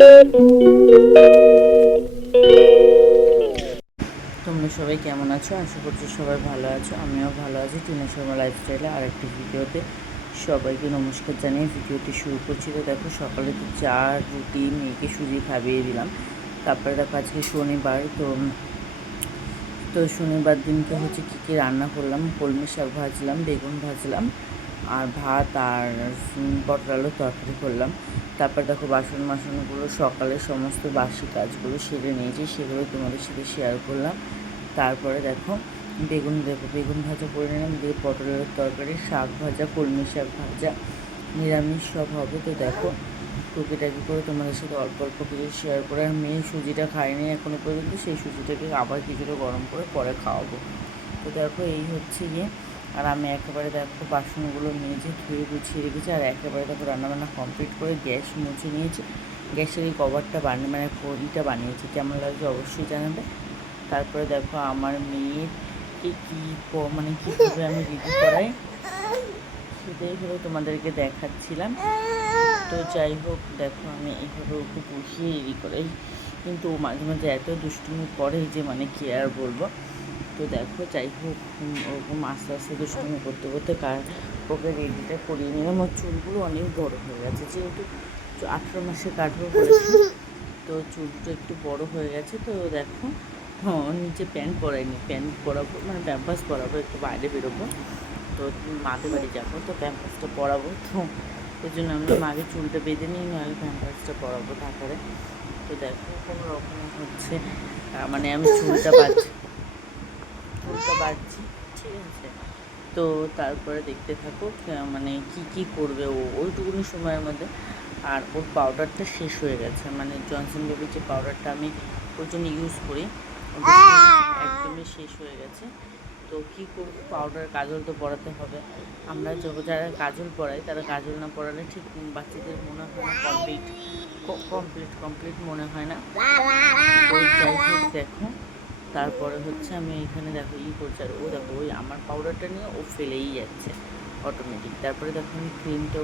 তোমরা সবাই কেমন আছো? আশা করছি সবাই ভালো আছো। আমিও ভালো আছি। টিনা শর্মা লাইফস্টাইলে আরেকটি ভিডিওতে সবাইকে নমস্কার জানিয়ে ভিডিওটি শুরু করছি। তো দেখো, সকালে তো চা রুটি মেয়েকে সুজি খাইয়ে দিলাম। তারপরে দেখো আজকে শনিবার, তো শনিবার দিনকে হচ্ছে কী কী রান্না করলাম। কলমি শাক ভাজলাম, বেগুন ভাজলাম, আর ভাত আর পটল আলুর তরকারি করলাম। তারপর দেখো বাসনগুলো সকালে সমস্ত বাসি কাজগুলো সেরে নিয়েছি, সেগুলো তোমাদের সাথে শেয়ার করলাম। তারপরে দেখো বেগুন ভাজা করে নিলাম, দিয়ে পটলের তরকারি, শাক ভাজা, কলমি শাক ভাজা, নিরামিষ সব হবে। তো দেখো টুকিটাকি করে তোমাদের সাথে অল্প অল্প কিছু শেয়ার করে। আর মেয়ে সুজিটা খায়নি এখনও পর্যন্ত, সেই সুজিটাকে আবার কিছুটা গরম করে পরে খাওয়াবো। তো দেখো এই হচ্ছে গিয়ে। আর আমি একেবারে দেখো বাসনগুলো মেজে ধুয়ে গুছিয়ে রেখেছি, আর একেবারে দেখো রান্নাবান্না কমপ্লিট করে গ্যাস মুছে নিয়েছি। গ্যাসের এই কভারটা ইটা বানিয়েছি, কেমন লাগছে অবশ্যই জানাবে। তারপরে দেখো আমার মেয়েকে কীভাবে আমি রেডি করাই, সেটাই হলো তোমাদেরকে দেখাচ্ছিলাম। তো যাই হোক, দেখো আমি এইভাবে ওকে বসিয়ে রেডি করাই, কিন্তু ও মাঝে মাঝে এত দুষ্টুমি করে যে কি আর বলবো। তো দেখো যাই হোক, ওরকম আস্তে আস্তে দুষ্টুমি করতে করতে ওকে রেডিটা করিয়ে নিলাম। ওর চুলগুলো অনেক বড় হয়ে গেছে, যেহেতু 18 মাসে কাটবো বলেছি, তো চুলটা একটু বড় হয়ে গেছে। তো দেখো নিচে প্যান্ট পরাইনি, প্যান্ট পরাবো প্যাম্পাস পরাবো, একটু বাইরে বেরোবো। তো মাদের বাড়ি যাবো, তো প্যাম্পাসটা পরাবো। তো ওই জন্য আমি মাকে চুলটা বেঁধে নিই, নাহলে প্যাম্পাসটা পরাবো তারপরে। তো দেখো কোনো রকম হচ্ছে আমি চুলটা বাঁধছি, ঠিক আছে। তো তারপরে দেখতে থাকো কি করবে ওইটুকুনি সময়ের মধ্যে। আর ওর পাউডারটা শেষ হয়ে গেছে, জনসন বেবির যে পাউডারটা আমি ওর জন্য ইউজ করি, ওটা একদমই শেষ হয়ে গেছে। তো কী করবো, পাউডার কাজল তো পরাতে হবে। আমরা যারা কাজল পরাই, তারা কাজল না পরালে ঠিক বাচ্চাদের মনে হয় না কমপ্লিট মনে হয় না। ওই যাই হোক দেখো, তারপরে হচ্ছে আমি এখানে দেখো করছি, আর ও দেখো ওই আমার পাউডারটা নিয়ে ও ফেলেই যাচ্ছে অটোমেটিক। তারপরে দেখো আমি ক্রিমটা